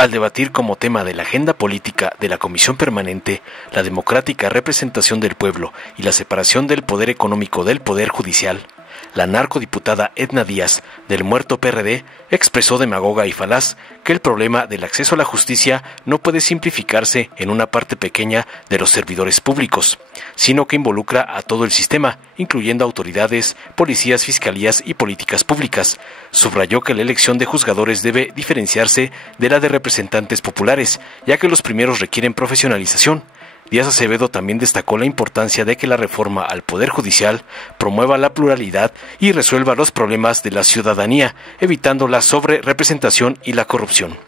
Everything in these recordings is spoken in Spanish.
Al debatir como tema de la agenda política de la Comisión Permanente, la democrática representación del pueblo y la separación del poder económico del poder judicial, la narcodiputada Edna Díaz, del muerto PRD, expresó demagoga y falaz que el problema del acceso a la justicia no puede simplificarse en una parte pequeña de los servidores públicos, sino que involucra a todo el sistema, incluyendo autoridades, policías, fiscalías y políticas públicas. Subrayó que la elección de juzgadores debe diferenciarse de la de representantes populares, ya que los primeros requieren profesionalización. Díaz Acevedo también destacó la importancia de que la reforma al Poder Judicial promueva la pluralidad y resuelva los problemas de la ciudadanía, evitando la sobrerepresentación y la corrupción.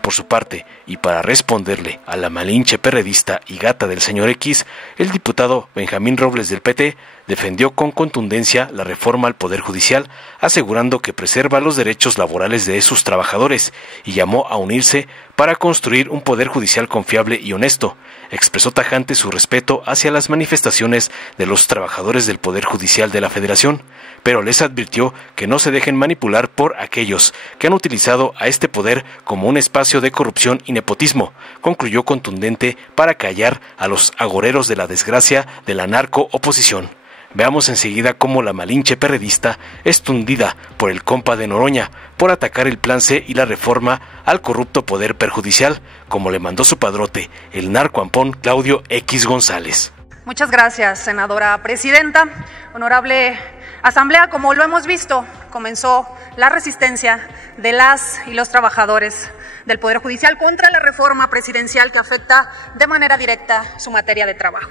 Por su parte, y para responderle a la malinche perredista y gata del señor X, el diputado Benjamín Robles del PT defendió con contundencia la reforma al Poder Judicial, asegurando que preserva los derechos laborales de sus trabajadores y llamó a unirse para construir un Poder Judicial confiable y honesto. Expresó tajante su respeto hacia las manifestaciones de los trabajadores del Poder Judicial de la Federación, pero les advirtió que no se dejen manipular por aquellos que han utilizado a este poder como un espacio de corrupción y nepotismo. Concluyó contundente para callar a los agoreros de la desgracia de la narco-oposición. Veamos enseguida cómo la malinche perredista es tundida por el compa de Noroña por atacar el plan C y la reforma al corrupto poder perjudicial, como le mandó su padrote, el narcoampón Claudio X González. Muchas gracias, senadora presidenta. Honorable Asamblea, como lo hemos visto, comenzó la resistencia de las y los trabajadores del Poder Judicial contra la reforma presidencial que afecta de manera directa su materia de trabajo.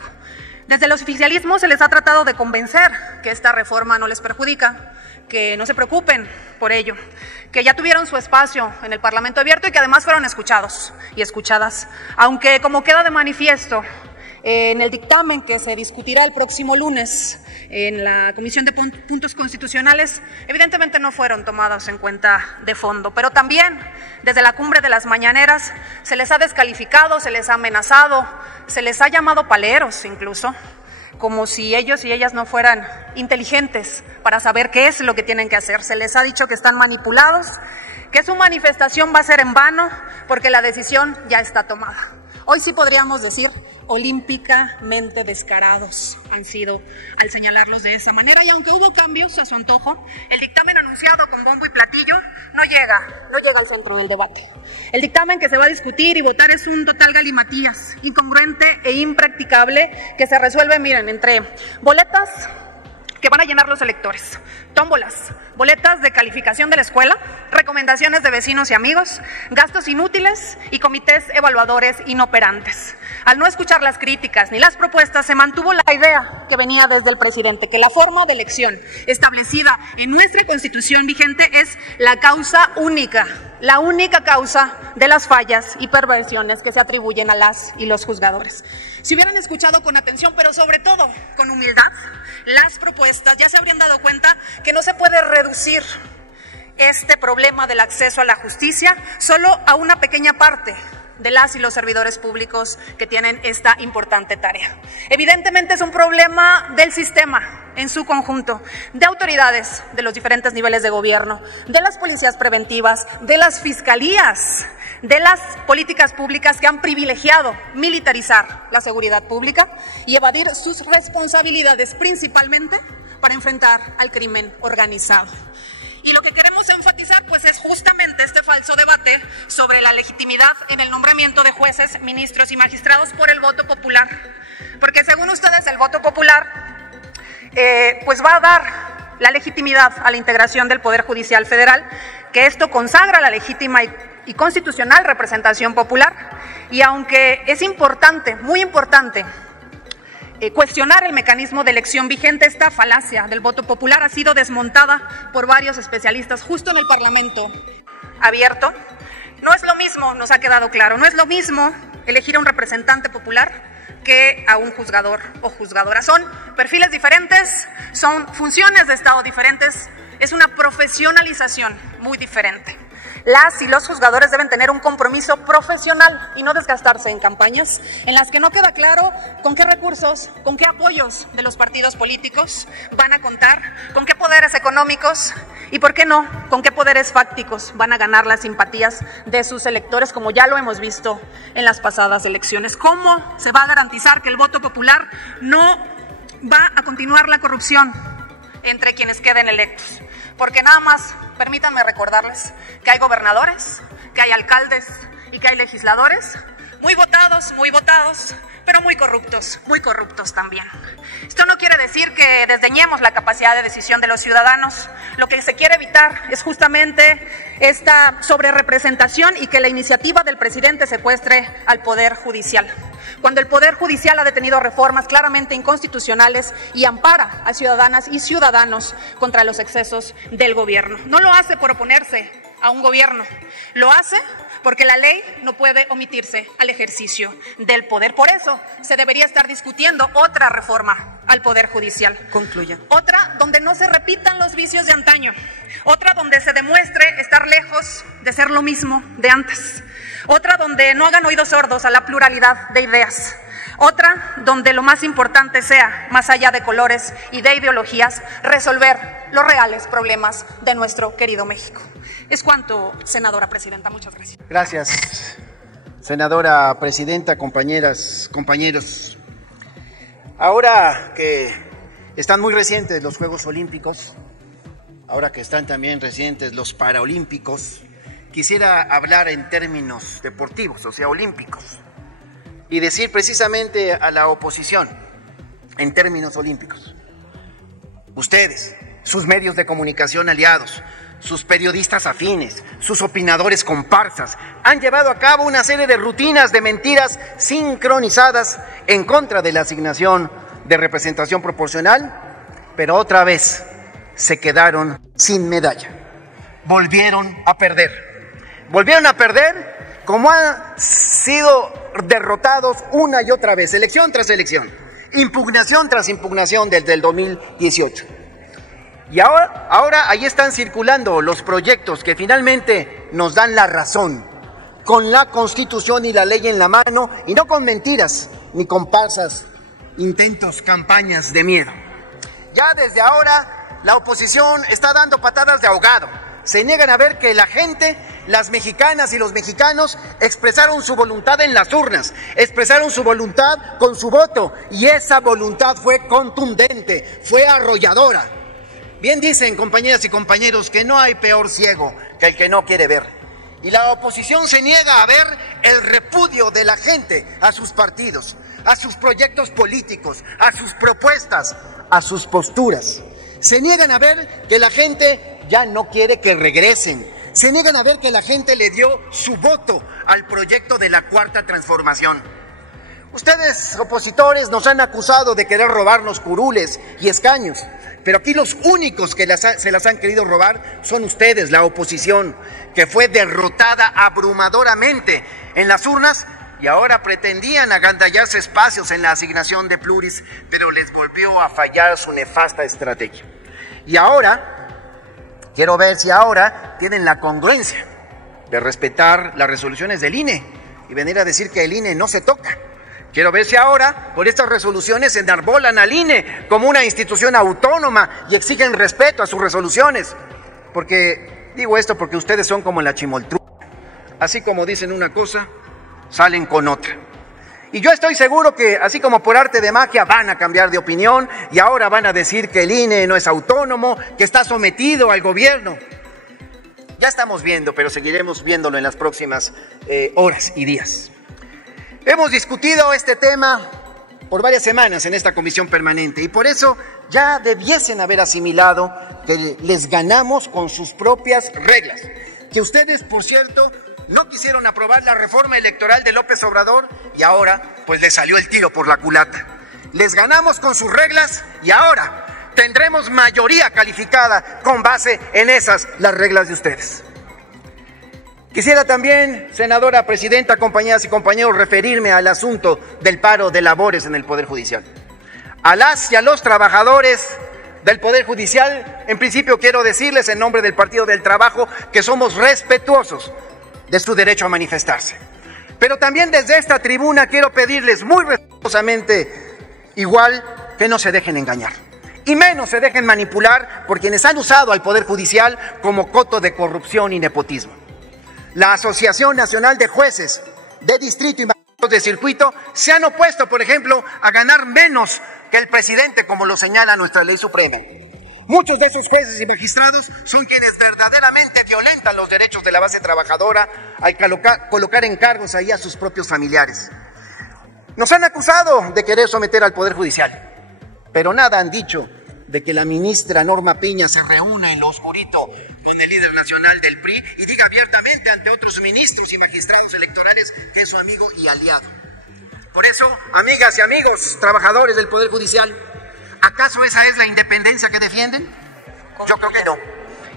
Desde el oficialismo se les ha tratado de convencer que esta reforma no les perjudica, que no se preocupen por ello, que ya tuvieron su espacio en el Parlamento abierto y que además fueron escuchados y escuchadas, aunque como queda de manifiesto en el dictamen que se discutirá el próximo lunes en la Comisión de Puntos Constitucionales, evidentemente no fueron tomadas en cuenta de fondo, pero también desde la cumbre de las mañaneras se les ha descalificado, se les ha amenazado, se les ha llamado paleros incluso, como si ellos y ellas no fueran inteligentes para saber qué es lo que tienen que hacer. Se les ha dicho que están manipulados, que su manifestación va a ser en vano porque la decisión ya está tomada. Hoy sí podríamos decir olímpicamente descarados han sido al señalarlos de esa manera, y aunque hubo cambios a su antojo, el dictamen anunciado con bombo y platillo no llega al centro del debate. El dictamen que se va a discutir y votar es un total galimatías, incongruente e impracticable, que se resuelve, miren, entre boletas que van a llenar los electores, tómbolas, boletas de calificación de la escuela, recomendaciones de vecinos y amigos, gastos inútiles y comités evaluadores inoperantes. Al no escuchar las críticas ni las propuestas, se mantuvo la idea que venía desde el presidente, que la forma de elección establecida en nuestra Constitución vigente es la causa única, la única causa de las fallas y perversiones que se atribuyen a las y los juzgadores. Si hubieran escuchado con atención, pero sobre todo con humildad, las propuestas, ya se habrían dado cuenta que no se puede reducir este problema del acceso a la justicia solo a una pequeña parte de las y los servidores públicos que tienen esta importante tarea. Evidentemente es un problema del sistema en su conjunto, de autoridades de los diferentes niveles de gobierno, de las policías preventivas, de las fiscalías, de las políticas públicas que han privilegiado militarizar la seguridad pública y evadir sus responsabilidades principalmente para enfrentar al crimen organizado. Y lo que queremos enfatizar pues es justamente este falso debate sobre la legitimidad en el nombramiento de jueces, ministros y magistrados por el voto popular, porque según ustedes el voto popular pues va a dar la legitimidad a la integración del Poder Judicial Federal, que esto consagra la legítima y constitucional representación popular, y aunque es importante, muy importante, cuestionar el mecanismo de elección vigente, esta falacia del voto popular ha sido desmontada por varios especialistas justo en el Parlamento abierto. No es lo mismo, nos ha quedado claro, no es lo mismo elegir a un representante popular que a un juzgador o juzgadora. Son perfiles diferentes, son funciones de Estado diferentes, es una profesionalización muy diferente. Las y los juzgadores deben tener un compromiso profesional y no desgastarse en campañas en las que no queda claro con qué recursos, con qué apoyos de los partidos políticos van a contar, con qué poderes económicos y, ¿por qué no?, con qué poderes fácticos van a ganar las simpatías de sus electores, como ya lo hemos visto en las pasadas elecciones. ¿Cómo se va a garantizar que el voto popular no va a continuar la corrupción entre quienes queden electos? Porque nada más, permítanme recordarles que hay gobernadores, que hay alcaldes y que hay legisladores muy votados, pero muy corruptos también. Esto no quiere decir que desdeñemos la capacidad de decisión de los ciudadanos. Lo que se quiere evitar es justamente esta sobrerepresentación y que la iniciativa del presidente secuestre al Poder Judicial. Cuando el Poder Judicial ha detenido reformas claramente inconstitucionales y ampara a ciudadanas y ciudadanos contra los excesos del gobierno. No lo hace por oponerse a un gobierno, lo hace porque la ley no puede omitirse al ejercicio del poder. Por eso se debería estar discutiendo otra reforma al Poder Judicial. Concluya. Otra donde no se repitan los vicios de antaño. Otra donde se demuestre estar lejos de ser lo mismo de antes. Otra donde no hagan oídos sordos a la pluralidad de ideas. Otra donde lo más importante sea, más allá de colores y de ideologías, resolver los reales problemas de nuestro querido México. Es cuanto, senadora presidenta. Muchas gracias. Gracias, senadora presidenta, compañeras, compañeros. Ahora que están muy recientes los Juegos Olímpicos, ahora que están también recientes los Paralímpicos, quisiera hablar en términos deportivos, o sea, olímpicos, y decir precisamente a la oposición, en términos olímpicos, ustedes, sus medios de comunicación aliados, sus periodistas afines, sus opinadores comparsas, han llevado a cabo una serie de rutinas de mentiras sincronizadas en contra de la asignación de representación proporcional, pero otra vez se quedaron sin medalla. Volvieron a perder. Volvieron a perder como han sido derrotados una y otra vez, elección tras elección, impugnación tras impugnación desde el 2018. Y ahora ahí están circulando los proyectos que finalmente nos dan la razón, con la Constitución y la ley en la mano, y no con mentiras, ni con falsas intentos, campañas de miedo. Ya desde ahora la oposición está dando patadas de ahogado. Se niegan a ver que la gente, las mexicanas y los mexicanos, expresaron su voluntad en las urnas, expresaron su voluntad con su voto, y esa voluntad fue contundente, fue arrolladora. Bien dicen, compañeras y compañeros, que no hay peor ciego que el que no quiere ver. Y la oposición se niega a ver el repudio de la gente a sus partidos, a sus proyectos políticos, a sus propuestas, a sus posturas. Se niegan a ver que la gente ya no quiere que regresen. Se niegan a ver que la gente le dio su voto al proyecto de la Cuarta Transformación. Ustedes, opositores, nos han acusado de querer robarnos curules y escaños, pero aquí los únicos que se las han querido robar son ustedes, la oposición, que fue derrotada abrumadoramente en las urnas y ahora pretendían agandallarse espacios en la asignación de pluris, pero les volvió a fallar su nefasta estrategia. Y ahora, quiero ver si ahora tienen la congruencia de respetar las resoluciones del INE y venir a decir que el INE no se toca. Quiero ver si ahora, por estas resoluciones, enarbolan al INE como una institución autónoma y exigen respeto a sus resoluciones. Porque, digo esto porque ustedes son como la chimoltrufia. Así como dicen una cosa, salen con otra. Y yo estoy seguro que, así como por arte de magia, van a cambiar de opinión y ahora van a decir que el INE no es autónomo, que está sometido al gobierno. Ya estamos viendo, pero seguiremos viéndolo en las próximas horas y días. Hemos discutido este tema por varias semanas en esta comisión permanente y por eso ya debiesen haber asimilado que les ganamos con sus propias reglas. Que ustedes, por cierto, no quisieron aprobar la reforma electoral de López Obrador y ahora pues les salió el tiro por la culata. Les ganamos con sus reglas y ahora tendremos mayoría calificada con base en esas, las reglas de ustedes. Quisiera también, senadora presidenta, compañeras y compañeros, referirme al asunto del paro de labores en el Poder Judicial. A las y a los trabajadores del Poder Judicial, en principio quiero decirles en nombre del Partido del Trabajo que somos respetuosos de su derecho a manifestarse. Pero también desde esta tribuna quiero pedirles muy respetuosamente, igual, que no se dejen engañar. Y menos se dejen manipular por quienes han usado al Poder Judicial como coto de corrupción y nepotismo. La Asociación Nacional de Jueces de Distrito y Magistrados de Circuito se han opuesto, por ejemplo, a ganar menos que el presidente, como lo señala nuestra ley suprema. Muchos de esos jueces y magistrados son quienes verdaderamente violentan los derechos de la base trabajadora al colocar en cargos ahí a sus propios familiares. Nos han acusado de querer someter al Poder Judicial, pero nada han dicho de que la ministra Norma Piña se reúna en lo oscurito con el líder nacional del PRI y diga abiertamente ante otros ministros y magistrados electorales que es su amigo y aliado. Por eso, amigas y amigos, trabajadores del Poder Judicial, ¿acaso esa es la independencia que defienden? Yo creo que no.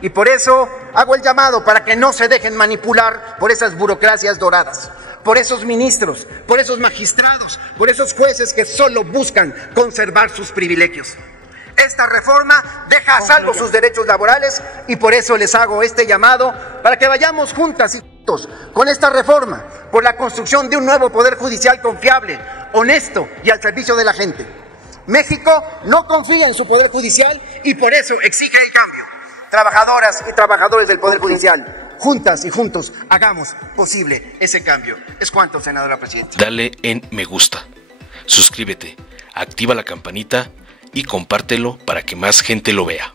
Y por eso hago el llamado para que no se dejen manipular por esas burocracias doradas, por esos ministros, por esos magistrados, por esos jueces que solo buscan conservar sus privilegios. Esta reforma deja a salvo sus derechos laborales y por eso les hago este llamado para que vayamos juntas y juntos con esta reforma por la construcción de un nuevo Poder Judicial confiable, honesto y al servicio de la gente. México no confía en su Poder Judicial y por eso exige el cambio. Trabajadoras y trabajadores del Poder Judicial, juntas y juntos hagamos posible ese cambio. Es cuanto, senadora presidenta. Dale en me gusta, suscríbete, activa la campanita y compártelo para que más gente lo vea.